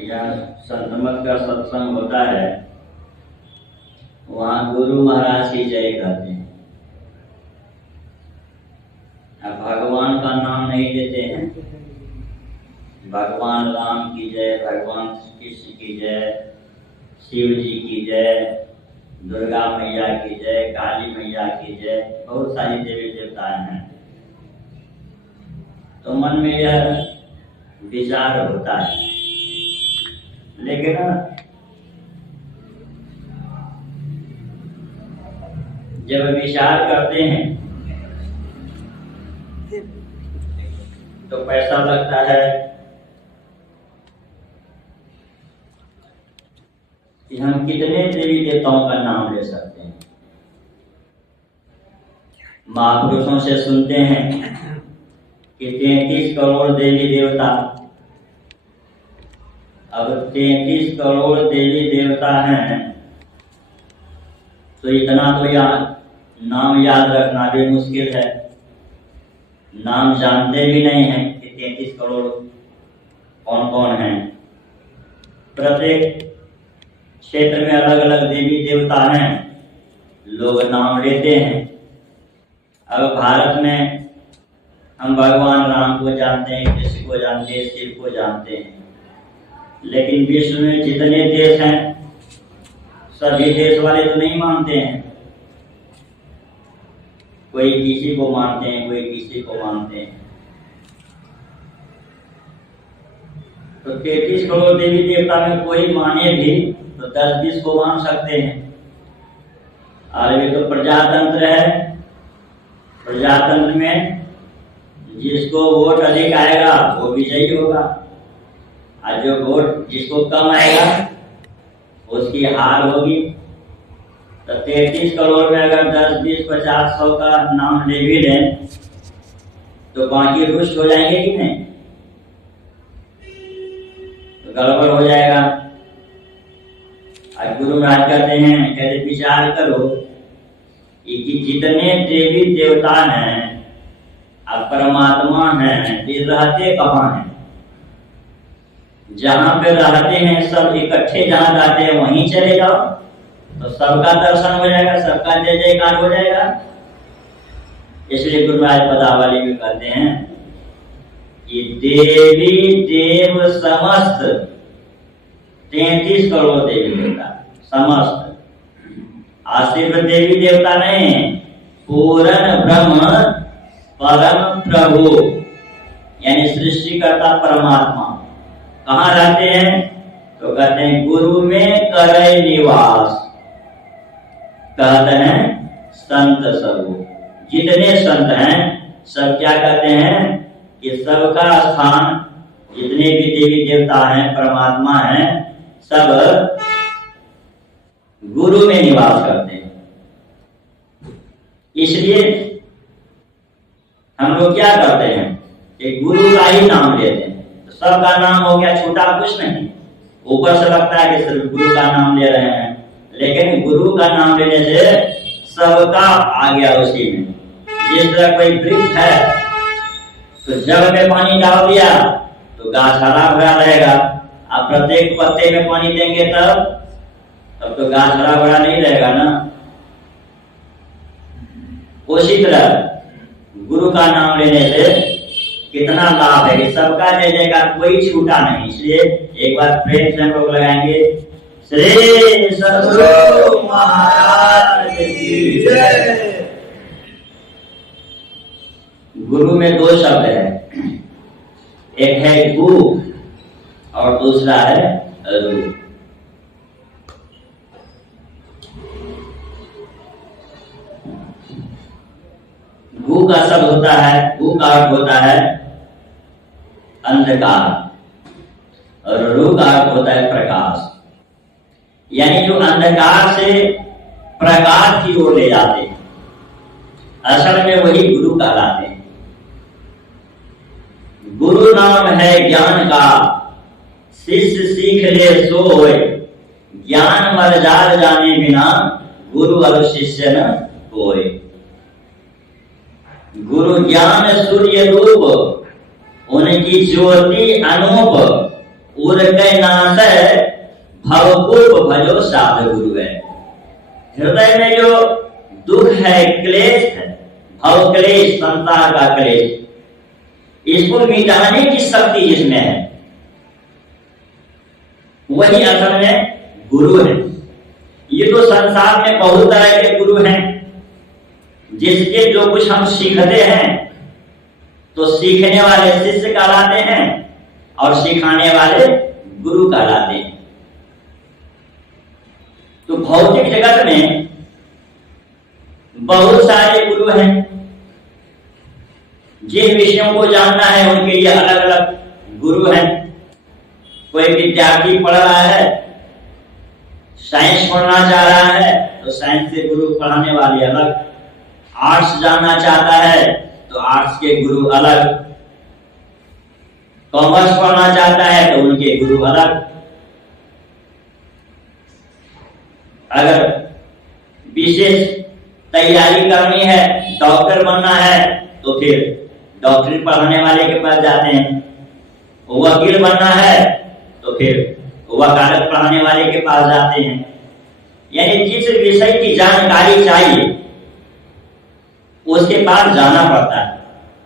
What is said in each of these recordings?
या संतमत का सत्संग होता है, वहाँ गुरु महाराज की जय कहते हैं। अब भगवान का नाम नहीं लेते हैं। भगवान राम की जय, भगवान कृष्ण की जय, शिव जी की जय, दुर्गा मैया की जय, काली मैया की जय, बहुत सारी देवी देवताएं हैं। तो मन में यह विचार होता है, लेकिन जब विचार करते हैं तो पैसा लगता है कि हम कितने देवी देवताओं का नाम ले सकते हैं। महापुरुषों से सुनते हैं कि 33 करोड़ देवी देवता। अब 33 करोड़ देवी देवता हैं तो इतना तो नाम याद रखना भी मुश्किल है। नाम जानते भी नहीं हैं कि 33 करोड़ कौन कौन हैं। प्रत्येक क्षेत्र में अलग अलग देवी देवता हैं, लोग नाम लेते हैं। अब भारत में हम भगवान राम को जानते हैं, कृष्ण को जानते हैं, शिव को जानते हैं, लेकिन विश्व में जितने देश हैं सभी देश वाले तो नहीं मानते हैं। कोई किसी को मानते हैं, कोई किसी को मानते हैं। तो 33 करोड़ देवी देवता में कोई माने भी तो 10-20 को मान सकते हैं। और ये तो प्रजातंत्र है। प्रजातंत्र में जिसको वोट अधिक आएगा वो विजयी होगा, और जो वोट जिसको कम आएगा उसकी हार होगी। तो 33 करोड़ में अगर 10, 20, 50, 100 का नाम ले भी लें तो बाकी रुष्ट हो जाएंगे कि नहीं? तो गड़बड़ हो जाएगा। और गुरु महाराज कहते हैं, कहते विचार करो कि जितने देवी देवता हैं और परमात्मा हैं, वे रहते कहाँ हैं? जहाँ पे रहते हैं सब इकट्ठे जहाँ जाते हैं वहीं चले जाओ तो सबका दर्शन हो जाएगा, सबका जय जयकार हो जाएगा। इसलिए गुरु महाराज पदावली में कहते हैं कि देवी देव समस्त 33 करोड़ देवी देवता समस्त। सिर्फ देवी देवता नहीं, पूर्ण ब्रह्म परम प्रभु यानी सृष्टिकर्ता परमात्मा कहाँ रहते हैं? तो कहते हैं गुरु में करे निवास। कहते हैं संत सब, जितने संत हैं सब क्या कहते हैं कि सबका स्थान, जितने भी देवी देवता हैं, परमात्मा हैं, सब गुरु में निवास करते हैं। इसलिए हम लोग क्या करते हैं कि गुरु का ही नाम लेते हैं। तो सबका नाम हो गया, छूटा कुछ नहीं। ऊपर से लगता है कि सिर्फ गुरु का नाम ले रहे हैं, लेकिन गुरु का नाम लेने से सबका आ गया उसी में। जिस तरह कोई वृक्ष है तो जड़ में पानी डाल दिया तो गाछ हरा भरा रहेगा। आप प्रत्येक पत्ते में पानी देंगे तब तो गाछ हरा भरा नहीं रहेगा ना। उसी तरह गुरु का नाम लेने से कितना लाभ है कि सबका जय जयकार, कोई छूटा नहीं। इसलिए एक बार प्रेम से हम लोग लगाएंगे, श्री सद्गुरु महाराज की जय। गुरु में 2 शब्द है, एक है गु और दूसरा है रु। गु का शब्द होता है, गु का अर्थ होता है अंधकार और रु का अर्थ होता है प्रकाश। यानी जो अंधकार से प्रकाश की ओर ले जाते हैं, असल में वही गुरु कहलाते हैं। गुरु नाम है ज्ञान का, शिष्य सीख ले सो होए। ज्ञान मर जाल जाने बिना गुरु और शिष्य न होए। गुरु ज्ञान सूर्य रूप, उनकी ज्योति अनूप, उर्के नासै भवकूप भजो साध गुरु है। हृदय में जो दुख है, क्लेश है, भव क्लेश, संसार का क्लेश, इसको मिटाने की शक्ति जिसमें है वही असल में गुरु है। ये तो संसार में बहुत तरह के गुरु हैं, जिसके जो कुछ हम सीखते हैं तो सीखने वाले शिष्य कहलाते हैं और सिखाने वाले गुरु कहलाते हैं। तो भौतिक जगत में बहुत सारे गुरु हैं। जिन विषयों को जानना है उनके लिए अलग अलग गुरु हैं। कोई विद्यार्थी पढ़ रहा है, साइंस पढ़ना चाह रहा है तो साइंस के गुरु पढ़ाने वाले अलग, आर्ट्स जानना चाहता है तो आर्ट्स के गुरु अलग, कॉमर्स पढ़ना चाहता है तो उनके गुरु अलग। अगर विशेष तैयारी करनी है, डॉक्टर बनना है तो फिर डॉक्टरी पढ़ाने वाले के पास जाते हैं। वकील बनना है तो फिर वकालत पढ़ाने वाले के पास जाते हैं। यानी जिस विषय की जानकारी चाहिए उसके पास जाना पड़ता है,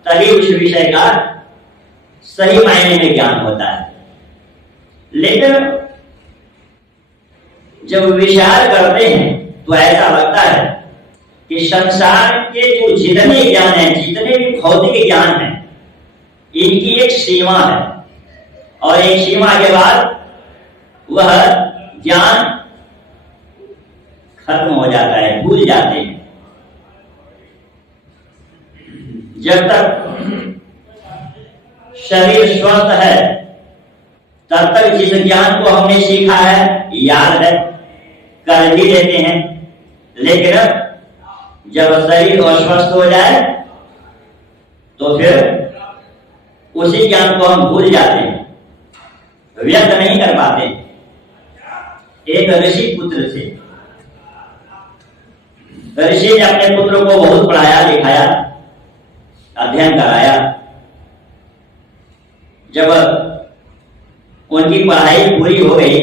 तभी उस विषय का सही मायने में ज्ञान होता है। लेकिन जब विचार करते हैं तो ऐसा लगता है कि संसार के जो जितने ज्ञान है, जितने भी भौतिक ज्ञान है, इनकी एक सीमा है और एक सीमा के बाद वह ज्ञान खत्म हो जाता है, भूल जाते हैं। जब तक शरीर स्वस्थ है तब तक जिस ज्ञान को हमने सीखा है याद है, कर भी लेते हैं। लेकिन जब शरीर अस्वस्थ हो जाए तो फिर उसी ज्ञान को हम भूल जाते हैं, व्यक्त नहीं कर पाते। एक ऋषि पुत्र थे, ऋषि ने अपने पुत्र को बहुत पढ़ाया लिखाया, अध्ययन कराया। जब उनकी पढ़ाई पूरी हो गई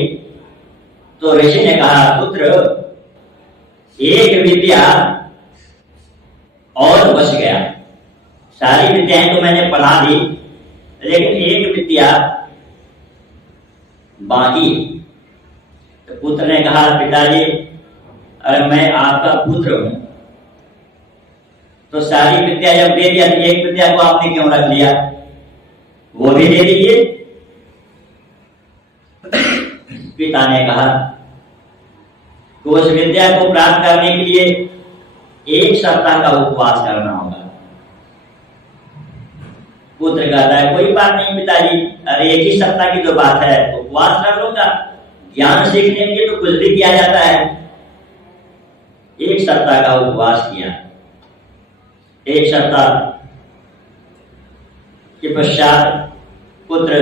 तो ऋषि ने कहा, पुत्र एक विद्या और बच गया। सारी विद्याएं तो मैंने पढ़ा दी लेकिन एक विद्या बाकी। तो पुत्र ने कहा, पिताजी अरे मैं आपका पुत्र हूं तो सारी विद्या जब दे दिया तो एक विद्या को आपने क्यों रख लिया, वो भी दे दीजिए। पिता ने कहा कि उस विद्या को प्राप्त करने के लिए 1 सप्ताह का उपवास करना होगा। पुत्र कहता है, कोई बात नहीं पिताजी, अरे 1 ही सप्ताह की तो बात है, उपवास कर लूंगा। ज्ञान सीखने के लिए तो कुछ भी किया जाता है। 1 सप्ताह का उपवास किया। 1 सप्ताह के पश्चात पुत्र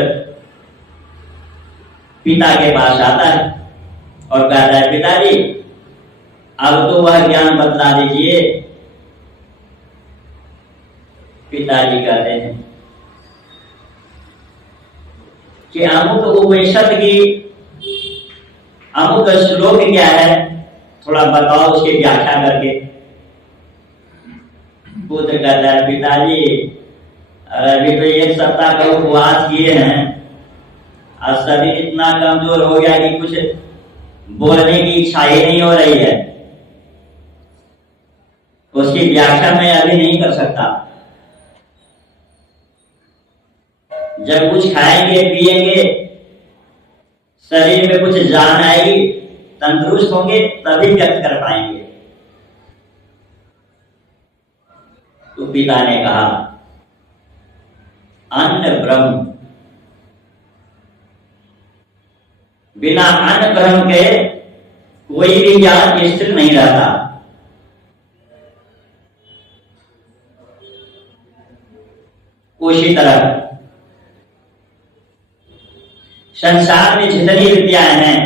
पिता के पास आता है और कहता है, पिताजी अब तो वह ज्ञान बतला दीजिए। पिताजी कहते हैं कि अमुक उपनिषद की अमुक श्लोक क्या है, थोड़ा बताओ उसकी व्याख्या करके। पुत्र कहता है, पिताजी अभी तो 1 सप्ताह का उपवास किए हैं और शरीर इतना कमजोर हो गया कि कुछ बोलने की इच्छा ही नहीं हो रही है, उसकी व्याख्या मैं अभी नहीं कर सकता। जब कुछ खाएंगे पिएंगे, शरीर में कुछ जान आएगी, तंदुरुस्त होंगे तभी व्यक्त कर पाएंगे। तो पिता ने कहा, अन्न ब्रह्म, बिना अन्न ब्रह्म के कोई भी ज्ञान स्थिर नहीं रहता। उसी तरह संसार में जितनी विद्याएं हैं,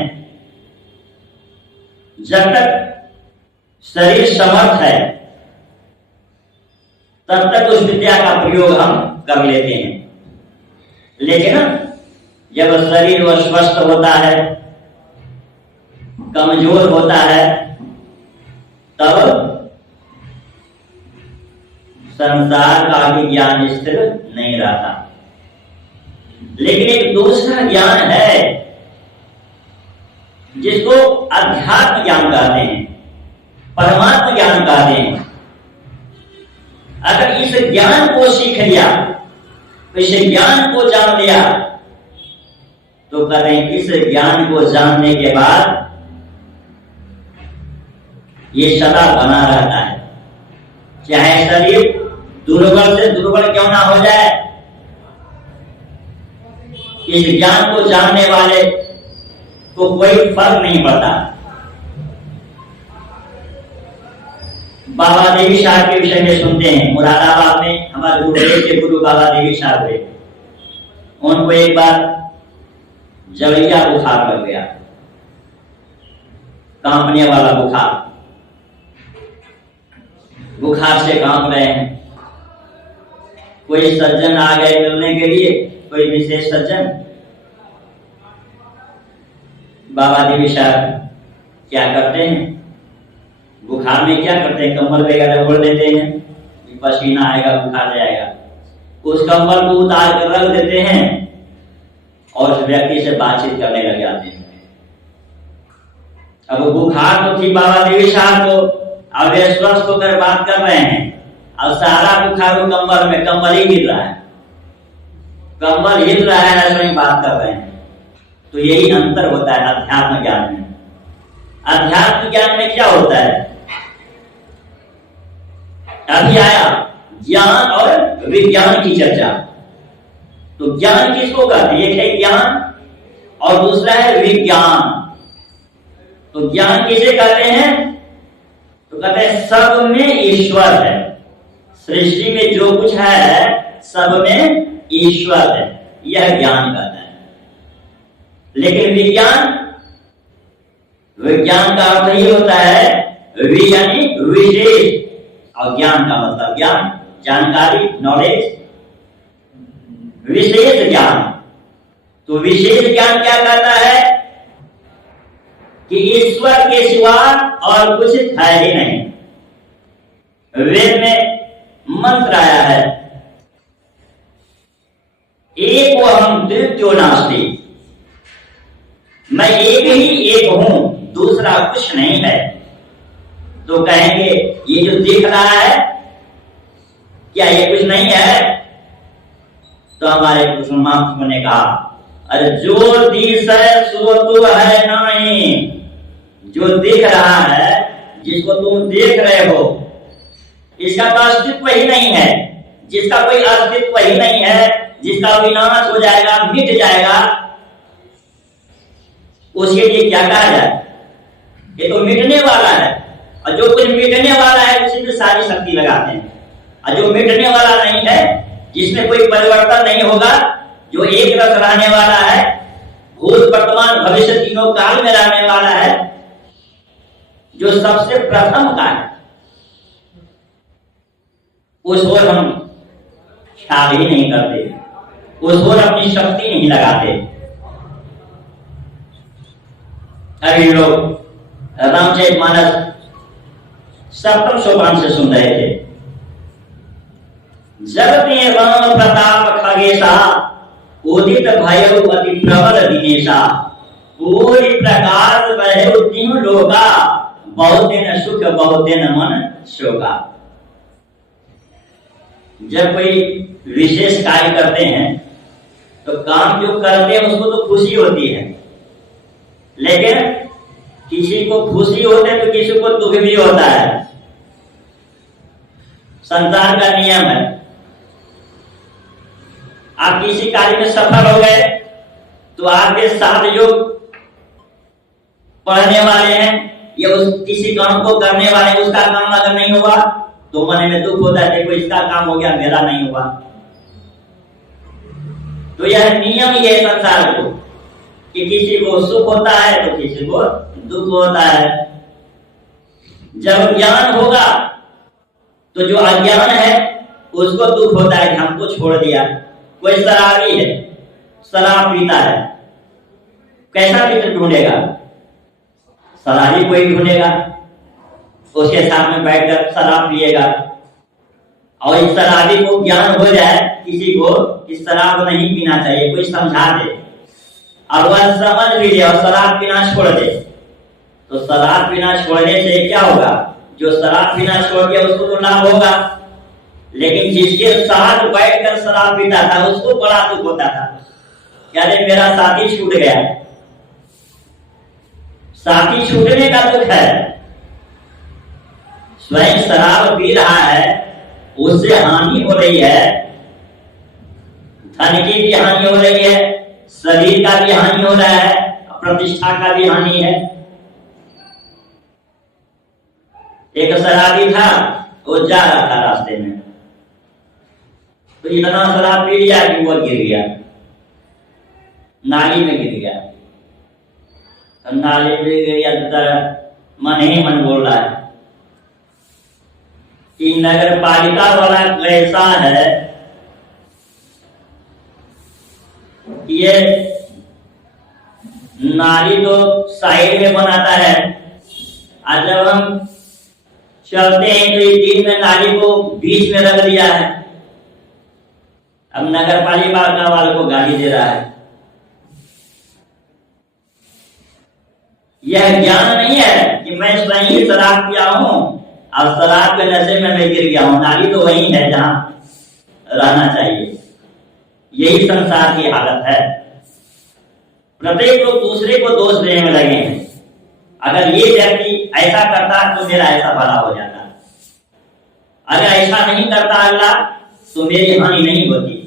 जब तक शरीर समर्थ है तब तक उस विद्या का प्रयोग हम कर लेते हैं। लेकिन जब शरीर वो स्वस्थ होता है, कमजोर होता है, तब संसार का भी ज्ञान स्थिर नहीं रहता। लेकिन एक दूसरा ज्ञान है जिसको अध्यात्म ज्ञान कहते हैं, परमात्मा ज्ञान कहते हैं। अगर इस ज्ञान को सीख लिया, इस ज्ञान को जान लिया, तो कहते हैं इस ज्ञान को जानने के बाद ये सदा बना रहता है, चाहे शरीर दुर्बल से दुर्बल क्यों ना हो जाए। इस ज्ञान को जानने वाले को कोई फर्क नहीं पड़ता। बाबा देवी साहब के विषय में सुनते हैं, मुरादाबाद में हमारे गुरुदेव के गुरु बाबा देवी साहब थे। उनको एक बार जलिया बुखार लग गया, कांपने वाला बुखार, बुखार से कांप रहे हैं। कोई सज्जन आ गए मिलने के लिए, कोई विशेष सज्जन। बाबा देवी साहब क्या करते हैं, बुखार में क्या करते हैं, कंबल वगैरह ओढ़ देते हैं, पसीना आएगा बुखार जाएगा, उस कंबल को उतार कर रख देते हैं और उस व्यक्ति से बातचीत करने लग जाते हैं। अब बुखार तो थी बाबा देवी साहब को, अब वे स्वस्थ होकर बात कर रहे हैं, अब सारा बुखार को कंबल में, कंबल ही हिल रहा है, कंबल हिल रहा है, ऐसा ही बात कर रहे हैं। तो यही अंतर होता है अध्यात्म ज्ञान में। अध्यात्म ज्ञान में क्या होता है, अभी आया ज्ञान और विज्ञान की चर्चा। तो ज्ञान किसको कहते हैं, एक है ज्ञान और दूसरा है विज्ञान। तो ज्ञान किसे कहते हैं, तो कहते हैं सब में ईश्वर है, सृष्टि में जो कुछ है सब में ईश्वर है, यह ज्ञान कहता है। लेकिन विज्ञान, विज्ञान का अर्थ ही होता है वि यानी विशेष, और ज्ञान का मतलब ज्ञान, जानकारी, नॉलेज, विशेष ज्ञान। तो विशेष ज्ञान क्या कहता है कि ईश्वर के सिवा और कुछ है ही नहीं। वेद में मंत्र आया है, एको अहम द्वितीयो नास्ति, मैं एक ही एक हूं, दूसरा कुछ नहीं है। तो कहेंगे ये जो दिख रहा है क्या ये कुछ नहीं है? तो हमारे मुसलमान ने कहा, अरे जो दिस है सो तो है नहीं, जो दिख रहा है, जिसको तुम देख रहे हो, इसका तो अस्तित्व ही नहीं है, जिसका कोई अस्तित्व ही नहीं है, जिसका विनाश हो जाएगा, मिट जाएगा, उसके लिए क्या कहा जाए, ये तो मिटने वाला है। और जो कुछ मिटने वाला है उसी में सारी शक्ति लगाते हैं, और जो मिटने वाला नहीं है, जिसमें कोई परिवर्तन नहीं होगा, जो एक रस रहने वाला है, भूत वर्तमान भविष्य तीनों काल में रहने वाला है, जो सबसे प्रथम का है, उस ओर हम ख्याल ही नहीं करते, उस ओर अपनी शक्ति नहीं लगाते। अभी लोग रामचरितमानस सप्तम सोपान से सुन रहे थे, जगते राम प्रताप खगेशा, उदित भयो अति प्रबल दिनेशा, पूरी प्रकाश भयो तीन लोका, बहुत दिन सुख बहुत दिन मन शोका। जब कोई विशेष कार्य करते हैं तो काम जो करते हैं उसको तो खुशी होती है, लेकिन किसी को खुशी होता है तो किसी को दुख भी होता है। संसार का नियम है, आप किसी कार्य में सफल हो गए तो आपके साथ जो पढ़ने वाले हैं या उस किसी काम को करने वाले, उसका काम अगर नहीं हुआ तो मन में दुख होता है, देखो इसका काम हो गया मेरा नहीं हुआ। तो यह नियम ही है संसार को कि किसी को सुख होता है तो किसी को दुख होता है। जब ज्ञान होगा तो जो अज्ञान है उसको दुख होता है कि हमको छोड़ दिया। कोई शराबी है, शराब पीता है, कैसा मित्र ढूंढेगा? शराबी कोई ढूंढेगा, उसके साथ में बैठकर शराब पिएगा। और इस शराबी को ज्ञान हो जाए किसी को कि शराब नहीं पीना चाहिए, कोई समझा दे और वह समझ भी ले और शराब पीना छोड़ दे, तो शराब पीना छोड़ने से क्या होगा? जो शराब पीना छोड़ दिया उसको तो लाभ होगा, लेकिन जिसके साथ बैठकर शराब पीता था उसको बड़ा दुख होता था, यानी मेरा साथी छूट गया। साथी छूटने का दुख है। स्वयं शराब पी रहा है, उससे हानि हो रही है, धन की भी हानि हो रही है, शरीर का भी हानि हो रहा है, प्रतिष्ठा का भी हानि है। एक शराबी था, वो जा रहा था रास्ते में, तो इतना शराब पी लिया कि वो गिर गया, नाली में गिर गया। तो नाली में गिर गया तो मन ही मन बोल रहा है कि नगर पालिका वाला ऐसा है, ये नाली तो साइड में बनाता है, और जब हम चलते हैं तो इस दिन में नाली को बीच में रख दिया है। अब नगर पालिका वाले को गाली दे रहा है। यह ज्ञान नहीं है कि मैं स्वयं ही शराब पिया हूं और शराब के नशे में मैं गिर गया हूं, नाली तो वही है जहां रहना चाहिए। यही संसार की हालत है। प्रत्येक लोग दूसरे को दोष देने में लगे हैं। अगर ये व्यक्ति ऐसा करता तो मेरा ऐसा भला हो जाता, अगर ऐसा नहीं करता अगला तो मेरी हानि नहीं होती।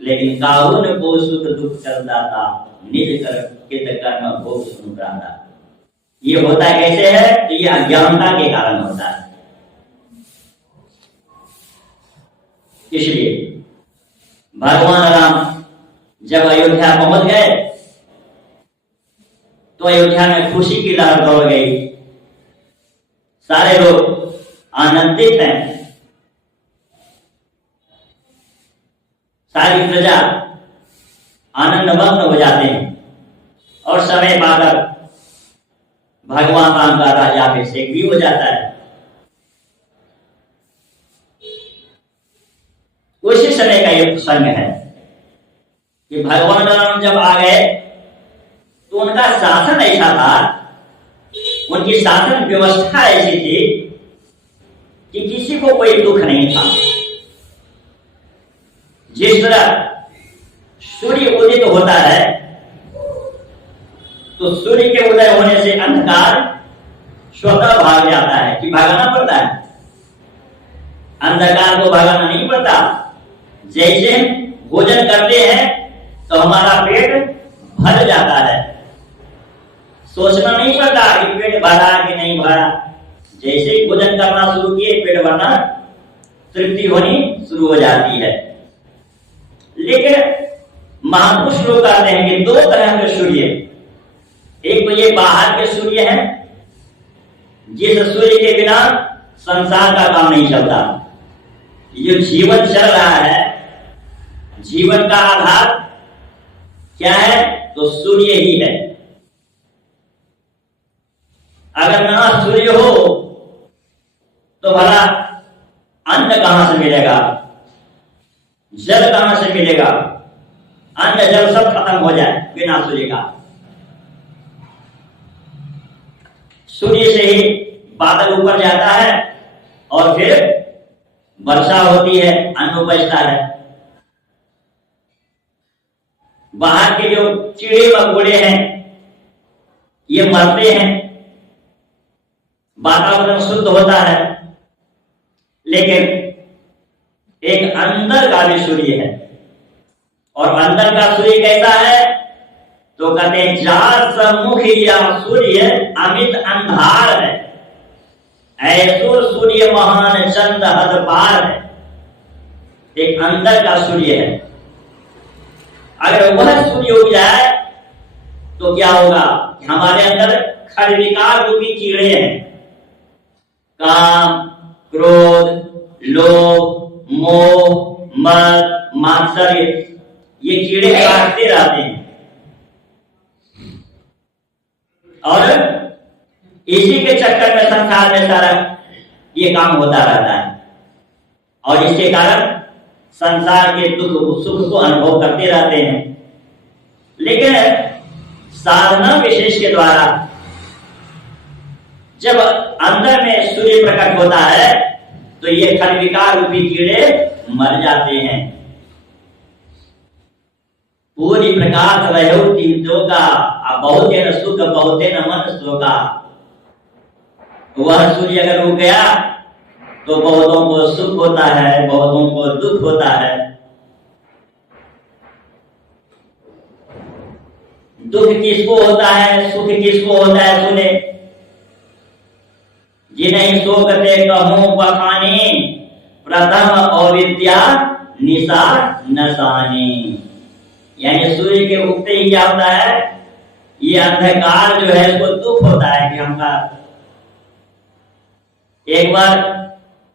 लेकिन काहुन को सुख दुख कर दाता, निज कर कित कर्म भोग सुन प्राता। ये होता कैसे है? तो ये अज्ञानता के कारण होता है। इसलिए भगवान राम जब अयोध्या पहुंच गए तो अयोध्या में खुशी की लहर दौड़ गई। सारे लोग आनंदित हैं, सारी प्रजा आनंदमग्न हो जाते हैं और समय पाकर भगवान राम का राज्याभिषेक भी हो जाता है। उसी समय का ये प्रसंग है कि भगवान राम जब आ गए तो उनका शासन ऐसा था, उनकी शासन व्यवस्था ऐसी थी कि किसी को कोई दुख नहीं था। जिस तरह सूर्य उदित होता है तो सूर्य के उदय होने से अंधकार स्वतः भाग जाता है कि भागना पड़ता है, अंधकार को भागना नहीं पड़ता। जैसे भोजन करते हैं तो हमारा पेट भर जाता है, सोचना नहीं पड़ता कि पेट भरा कि नहीं भरा। जैसे ही भोजन करना शुरू किए पेट भरना, तृप्ति होनी शुरू हो जाती है। लेकिन महापुरुष लोग कहते हैं कि दो तरह के सूर्य, एक तो ये बाहर के सूर्य है, जिस सूर्य के बिना संसार का काम नहीं चलता। ये जीवन चल रहा है, जीवन का आधार क्या है? तो सूर्य ही है। अगर ना सूर्य हो तो भला अन्न कहां से मिलेगा, जल कहां से मिलेगा? अन्न जल सब खत्म हो जाए बिना सूर्य का। सूर्य से ही बादल ऊपर जाता है और फिर वर्षा होती है, अन्न बचता है। बाहर के जो कीड़े मकोड़े हैं ये मरते हैं, वातावरण शुद्ध होता है। लेकिन एक अंदर का भी सूर्य है, और अंदर का सूर्य कैसा है? तो कहते हैं जार सम्मुख या सूर्य अमित अंधार है, ऐसो सूर्य महान चंद हद पार है। एक अंदर का सूर्य है, अगर वह सूर्य उग जाए तो क्या होगा? हमारे अंदर खरविकार रूपी कीड़े हैं, काम, क्रोध, लोभ, मोह, मद, मात्सर्य, ये कीड़े काटते रहते हैं और इसी के चक्कर में संसार में सारा ये काम होता रहता है और इसके कारण संसार के दुख सुख को अनुभव करते रहते हैं। लेकिन साधना विशेष के द्वारा जब अंदर में सूर्य प्रकट होता है तो ये खरविकार रूपी कीड़े मर जाते हैं। पूरी प्रकाश रहो तीर्थों का बहुत न सुख बहुत न मन शोका। वह सूर्य अगर रुक गया तो बहुतों को सुख होता है, बहुतों को दुख होता है। दुख किसको होता है, सुख किसको होता है सुने। जिन्हें शोकते कहूं बखानी प्रथम अविद्या निशा नसानी। यानी सूर्य के उगते ही क्या होता है, ये अंधकार जो है इसको दुख होता है कि हमका एक बार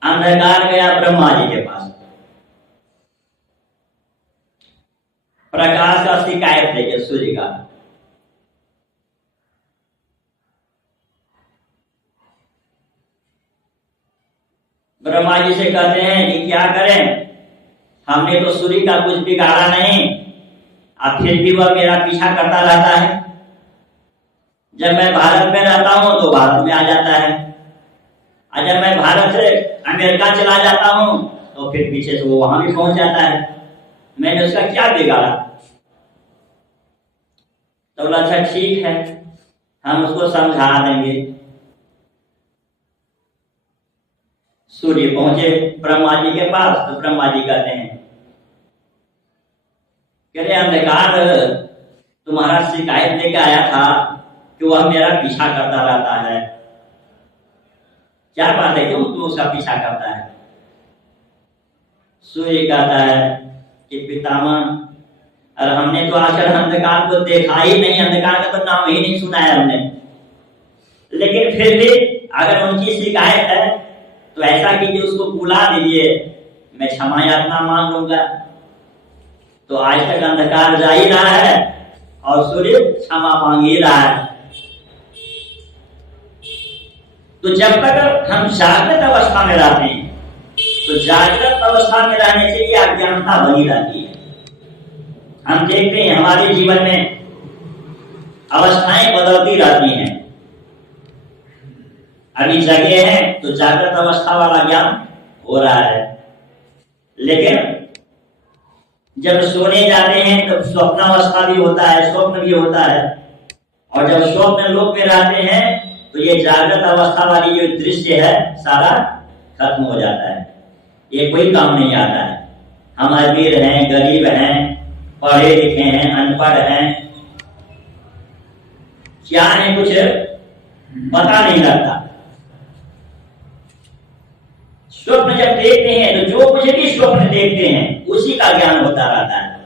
अंधकार गया ब्रह्मा जी के पास, प्रकाश का शिकायत लेके सूर्य का। ब्रह्मा जी से कहते हैं कि क्या करें, हमने तो सूर्य का कुछ बिगाड़ा नहीं, अब फिर भी वह मेरा पीछा करता रहता है। जब मैं भारत में रहता हूं तो भारत में आ जाता है, और जब मैं भारत से अमेरिका चला जाता हूं तो फिर पीछे से वो वहां भी पहुंच जाता है। मैंने उसका क्या बिगाड़ा। तो बोला अच्छा ठीक है, हम उसको समझा देंगे। सूर्य पहुंचे ब्रह्मा जी के पास तो ब्रह्मा जी कहते हैं कह रहे अंधकार तुम्हारा शिकायत लेके आया था कि वह मेरा पीछा करता रहता है। क्या बात है, क्यों तुम उसका पीछा करता है। सूर्य कहता है कि पितामह और हमने तो आजकल अंधकार को देखा ही नहीं, अंधकार का तो नाम ही नहीं सुना है हमने। लेकिन फिर भी अगर उनकी शिकायत है तो ऐसा कीजिए उसको बुला दीजिए, मैं क्षमा याचना मांग लूंगा। तो आज तक अंधकार जा ही रहा है और सूर्य क्षमा मांग ही रहा है। तो जब तक हम जागृत अवस्था में रहते हैं तो जागृत अवस्था में रहने से ये अज्ञानता बनी रहती है। हम देखते हैं हमारे जीवन में अवस्थाएं बदलती रहती हैं। अभी जगे हैं तो जागृत अवस्था वाला ज्ञान हो रहा है, लेकिन जब सोने जाते हैं तो स्वप्न अवस्था भी होता है, स्वप्न भी होता है। और जब स्वप्न लोक में रहते हैं तो ये जागृत अवस्था वाली जो दृश्य है सारा खत्म हो जाता है, ये कोई काम नहीं आता है। हम अमीर हैं, गरीब हैं, पढ़े लिखे हैं, अनपढ़ हैं, क्या है कुछ पता नहीं लगता। स्वप्न जब देखते हैं तो जो कुछ भी स्वप्न देखते हैं उसी का ज्ञान होता रहता है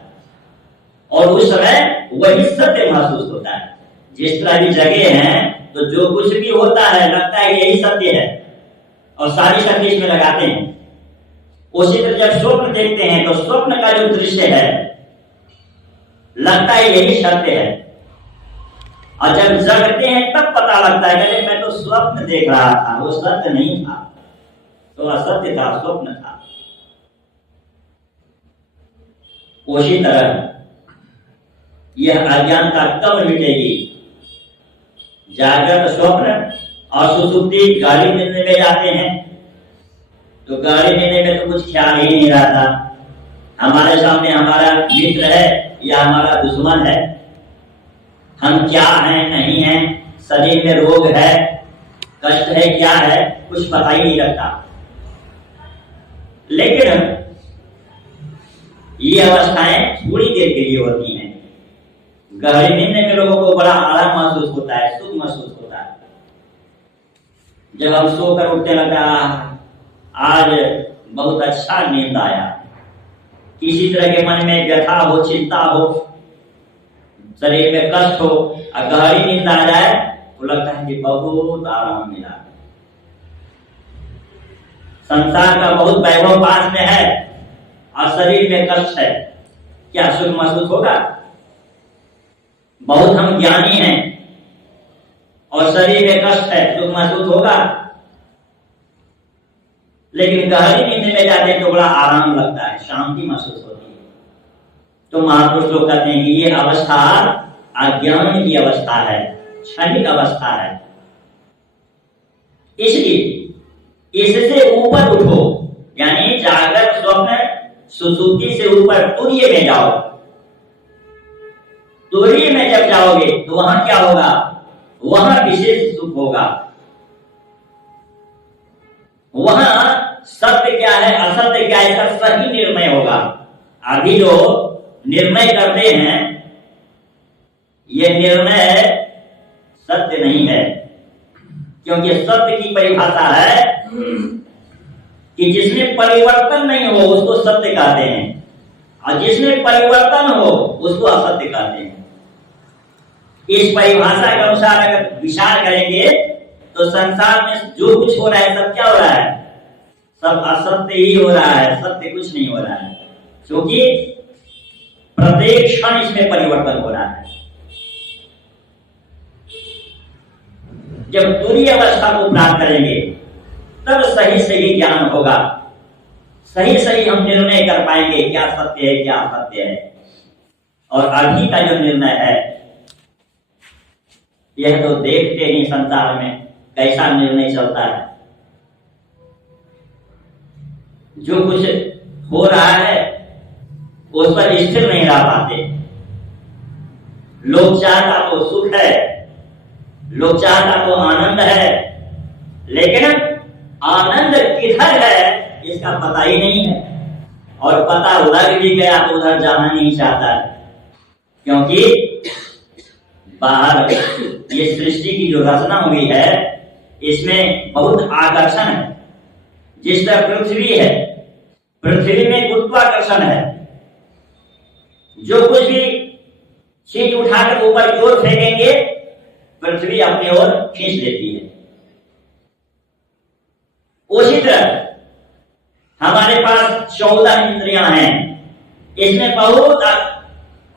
और उस समय वही सत्य महसूस होता है। जिस तरह भी जगह हैं तो जो कुछ भी होता है लगता है यही सत्य है और सारी शक्ति इसमें लगाते हैं। उसी तरह जब स्वप्न देखते हैं तो स्वप्न का जो दृश्य है लगता है यही सत्य है, और जब जगते हैं तब पता लगता है कि मैं तो स्वप्न देख रहा था, वो सत्य नहीं था, तो असत्य था, स्वप्न था। उसी तरह यह अज्ञानता कब मिटेगी। जागृत स्वप्न और सुसुप्ति गाड़ी मिलने में जाते हैं तो गाड़ी मिलने में तो कुछ ख्याल ही नहीं रहता। हमारे सामने हमारा मित्र है या हमारा दुश्मन है, हम क्या हैं नहीं हैं, शरीर में रोग है, कष्ट है, क्या है, कुछ पता ही नहीं लगता। लेकिन ये अवस्थाएं थोड़ी देर के लिए होती हैं। गहरी नींद में लोगों को बड़ा आराम महसूस होता है, सुख महसूस होता है। जब हम सोकर उठने लगा आज बहुत अच्छा नींद आया, किसी तरह के मन में व्यथा हो, चिंता हो, शरीर में कष्ट हो और गहरी नींद आ जाए तो लगता है कि बहुत आराम मिला। संसार का बहुत वैभव पास में है और शरीर में कष्ट है, क्या सुख महसूस होगा? बहुत हम ज्ञानी हैं और शरीर में कष्ट है, सुख महसूस होगा? लेकिन गहरी नींद में जाते तो बड़ा आराम लगता है, शांति महसूस होती है। तो महापुरुष लोग कहते हैं कि ये अवस्था अज्ञान की अवस्था है, क्षणिक अवस्था है। इसलिए इससे ऊपर उठो, यानी जागृत स्वप्न सुसुप्ति से ऊपर तुर्य में जाओ। तुर्य में जब जाओगे तो वहां क्या होगा? वहां विशेष सुख होगा। वहां सत्य क्या है, असत्य क्या है, इसका सही निर्णय होगा। अभी जो निर्णय करते हैं ये निर्णय सत्य नहीं है, क्योंकि सत्य की परिभाषा है कि जिसमें परिवर्तन नहीं हो उसको सत्य कहते हैं, और जिसमें परिवर्तन हो उसको असत्य कहते हैं। इस परिभाषा के अनुसार अगर विचार करेंगे तो संसार में जो कुछ हो रहा है सब क्या हो rहा है? सब असत्य ही हो रहा है, सत्य कुछ नहीं हो रहा है, क्योंकि प्रत्येक क्षण इसमें परिवर्तन हो रहा है। जब तुरीय अवस्था को प्राप्त करेंगे तब सही सही ज्ञान होगा, सही सही हम निर्णय कर पाएंगे क्या सत्य है क्या असत्य है। और अभी का जो निर्णय है यह तो देखते ही संसार में कैसा निर्णय चलता है। जो कुछ हो रहा है उस पर स्थिर नहीं रह पाते। लोग चाहता तो सुख है, लोग चाहता तो आनंद है, लेकिन आनंद किधर है इसका पता ही नहीं है। और पता लग भी गया तो उधर जाना नहीं चाहता है, क्योंकि बाहर ये सृष्टि की जो रचना हुई है इसमें बहुत आकर्षण है। जिस तरह पृथ्वी है, पृथ्वी में गुरुत्वाकर्षण है, जो कुछ भी चीज उठाकर ऊपर की ओर फेंकेंगे पृथ्वी अपनी ओर खींच लेती है। उसी तरह हमारे पास 14 इंद्रियां हैं, इसमें बहुत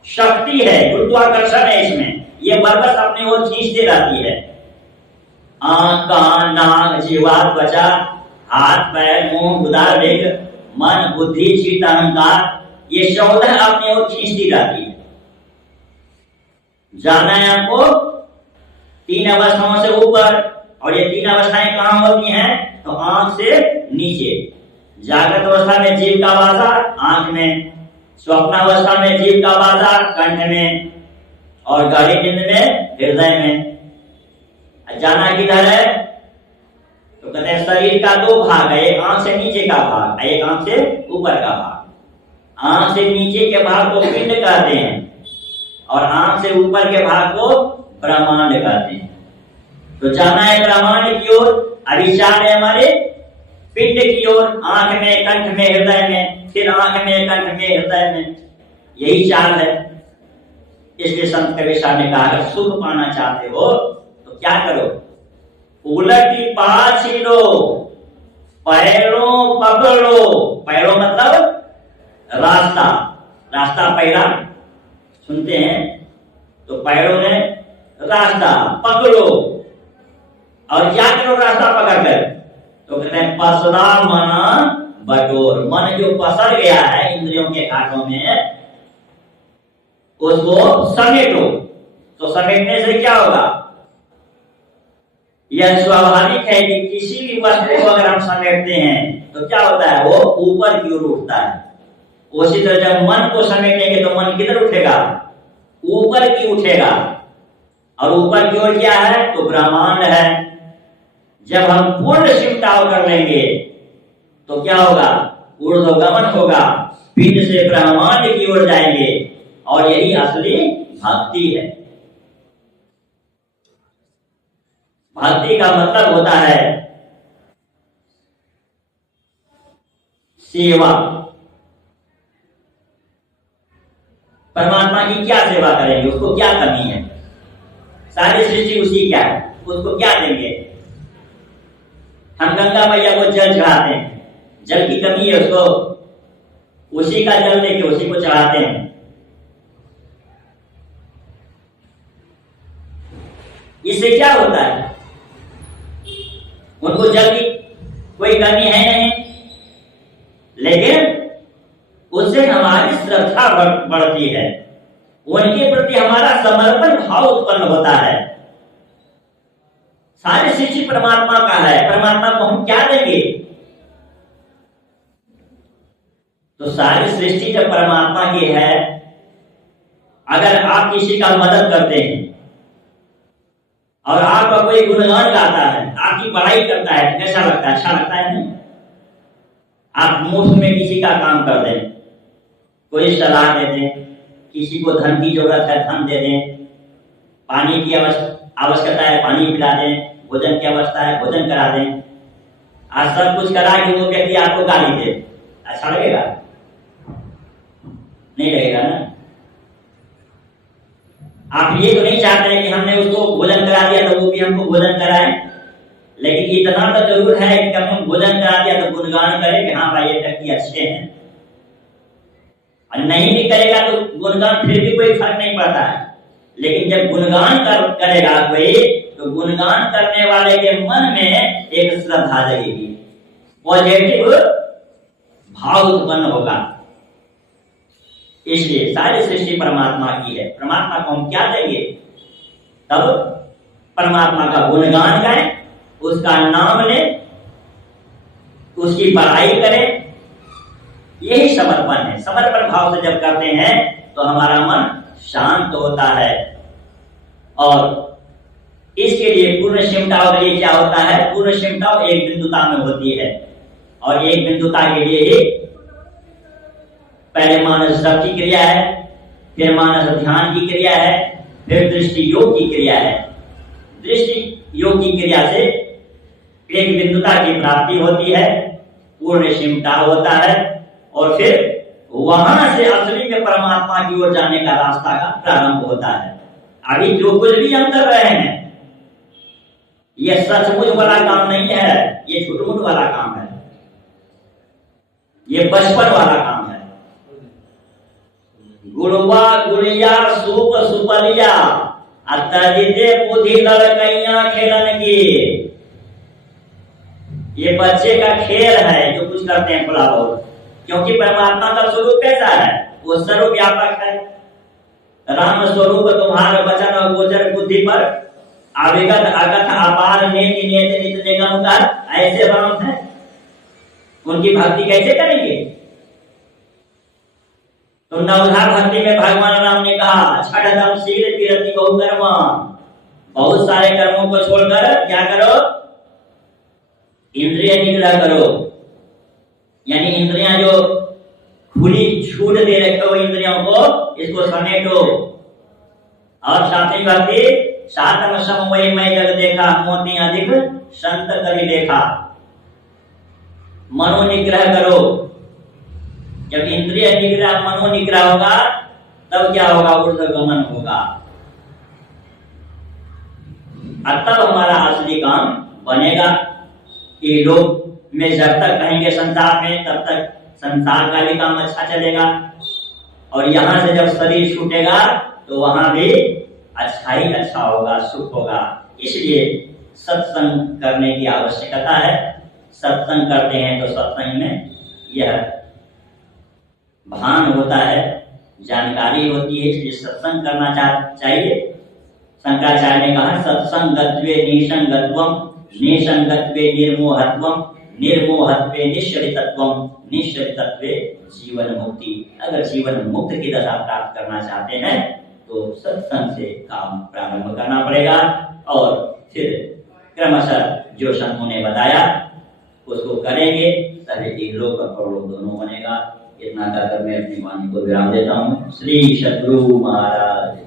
शक्ति है, गुरुत्वाकर्षण है इसमें, ये बरबस अपनी ओर खींचती रहती है। आंख, कान, नाक, जीवा, त्वचा, हाथ, पैर, मुंह, उदर, लिंग, मन, बुद्धि, चित्त, अहंकार, ये 14 अपनी ओर खींचती रहती है। जाना है आपको 3 अवस्थाओं से ऊपर, और ये 3 अवस्थाएं कहां होती हैं? तो आंख से नीचे। जागृत अवस्था में जीव का बाजार आंख में, स्वप्न अवस्था में जीव का बाजार कंठ में, और गहरी नींद में हृदय में। जाना किधर है? तो कहते हैं शरीर का 2 भाग है, एक आंख से नीचे का भाग, एक आंख से ऊपर का भाग। आंख से नीचे के भाग को पिंड कहते हैं और आंख से ऊपर के भाग को ब्रह्मांड कहते हैं। तो जाना है ब्रह्मांड की ओर, अभी चाल है हमारे पिंड की ओर, आंख में, कंठ में, हृदय में, फिर आंख में, कंठ में, हृदय में, यही चाल है। इसलिए संत कबीर साहब ने कहा अगर सुख पाना चाहते हो तो क्या करो? उलटी पाछी लो, पैरों पकड़ो। पैरों मतलब रास्ता, रास्ता पैरा सुनते हैं, तो पैरों में रास्ता पकड़ो। और क्या करो रास्ता पकड़कर? तो कहते हैं पसरा मन बटोर। मन जो पसर गया है इंद्रियों के घाटों में उसको समेटो। तो समेटने से क्या होगा? यह स्वाभाविक है कि किसी भी वस्तु को अगर हम समेटते हैं तो क्या होता है? वो ऊपर की ओर उठता है। उसी तरह जब मन को समेटेंगे तो मन किधर उठेगा? ऊपर की उठेगा। और ऊपर की ओर क्या है? तो ब्रह्मांड है। जब हम पूर्ण सिमटाव कर लेंगे तो क्या होगा? ऊर्ध्वगमन होगा, पिंड से ब्रह्मांड की ओर जाएंगे, और यही असली भक्ति है। भक्ति का मतलब होता है सेवा। परमात्मा की क्या सेवा करेंगे? उसको क्या कमी है? सारी सृष्टि उसी क्या है, उसको क्या देंगे? हम गंगा मैया को जल चढ़ाते हैं, जल की कमी है, उसको उसी का जल लेके उसी को चढ़ाते हैं। इससे क्या होता है? उनको जल की कोई कमी है नहीं, लेकिन उससे हमारी श्रद्धा बढ़ती है, उनके प्रति हमारा समर्पण भाव उत्पन्न होता है। सारी सृष्टि परमात्मा का है, परमात्मा को हम क्या देंगे? तो सारी सृष्टि जब परमात्मा की है, अगर आप किसी का मदद करते हैं और आपका कोई गुणगान गाता है, आपकी बड़ाई करता है, तो कैसा लगता है? अच्छा लगता है नहीं? आप मुफ्त में किसी का काम कर दें, कोई सलाह दे दें, किसी को धन की जरूरत है धन दे दें, पानी की आवश्यकता है पानी पिला दें, भोजन की आवश्यकता है भोजन करा दें, आज सब कुछ करा के वो व्यक्ति आपको गाली दे, अच्छा लगेगा? नहीं लगेगा ना। आप ये तो नहीं चाहते हैं कि हमने उसको भोजन करा दिया तो वो भी हमको भोजन कराए, लेकिन इतना तो जरूर है कि हम भोजन करा दिया तो गुणगान करें कि हाँ भाई ये व्यक्ति अच्छे हैं, और नहीं भी करेगा तो गुणगान फिर भी कोई फर्क नहीं पड़ता है। लेकिन जब गुणगान करेगा कोई, तो गुणगान करने वाले के मन में एक श्रद्धा जगेगी, पॉजिटिव भाव उत्पन्न होगा। इसलिए सारी सृष्टि परमात्मा की है, परमात्मा को हम क्या देंगे? तब परमात्मा का गुणगान गाएं, उसका नाम लें, उसकी बड़ाई करें, यही समर्पण है। समर्पण भाव से जब करते हैं तो हमारा मन शांत होता है। और इसके लिए पूर्ण शिमटाव के लिए क्या होता है? पूर्ण शिमटाव एक बिंदुता में होती है, और एक बिंदुता के लिए ही पहले मानस जप की क्रिया है, फिर मानस ध्यान की क्रिया है, फिर दृष्टि योग की क्रिया है। दृष्टि योग की क्रिया से एक बिंदुता की प्राप्ति होती है, पूर्ण शिमटाव होता है, और फिर वहां से असली में परमात्मा की ओर जाने का रास्ता का प्रारंभ होता है। अभी जो कुछ भी हम कर रहे हैं ये सचमुच वाला काम नहीं है, ये झूठ-मूठ वाला काम है, ये बचपन वाला काम है। गुड़वा गुड़िया सूप सुपलिया अतजिते बुद्धि लड़कैया खेलन की, ये बच्चे का खेल है जो कुछ करते हैं थोड़ा बहुत, क्योंकि परमात्मा का स्वरूप कैसा है? वो सर्वव्यापक है। राम स्वरूप तुम्हारा वचन और गोचर बुद्धि पर आविगत अगत अपार नेति नेति नित निगम कर, ऐसे राम है, उनकी भक्ति कैसे करेंगे? तो नवधा भक्ति में भगवान राम ने कहा छठदम शील कीर्ति बहु कर्म, बहुत सारे कर्मों को छोड़कर क्या करो? इंद्रिय निग्रह करो, यानी इंद्रियां जो खुली छूट दे रखे हो इंद्रियों को, इसको समेटो। और साथी भक्ति सातम सम वही मैं जग देखा, मोती अधिक संत कभी देखा। मनोनिग्रह करो, जब इंद्रिय निग्रह मनोनिग्रह होगा तब क्या होगा? ऊर्ध्वगमन होगा, और तब हमारा असली काम बनेगा। कि लोग में जब तक कहेंगे संसार में, तब तक संसार का भी काम अच्छा चलेगा, और यहाँ से जब शरीर छूटेगा तो वहां भी अच्छा ही अच्छा होगा, सुख होगा। इसलिए सत्संग करने की आवश्यकता है। सत्संग करते हैं तो सत्संग में यह भान होता है, जानकारी होती है, इसलिए सत्संग करना चाहिए। शंकराचार्य ने कहा सत्संगत्वे निसंगत्वम, निसंगत्वे निर्मोहत्वम, निर्मोहत्वे निश्चलितत्वम, निश्चलितत्वे जीवन मुक्ति। अगर जीवन मुक्त की दशा प्राप्त करना चाहते हैं तो सत्संग से काम प्रारंभ करना पड़ेगा, और फिर क्रमशः जो संतों ने बताया उसको करेंगे, तभी इहलोक और परलोक दोनों बनेगा। इतना कहकर मैं अपनी वाणी को विराम देता हूँ। श्री सद्गुरु महाराज।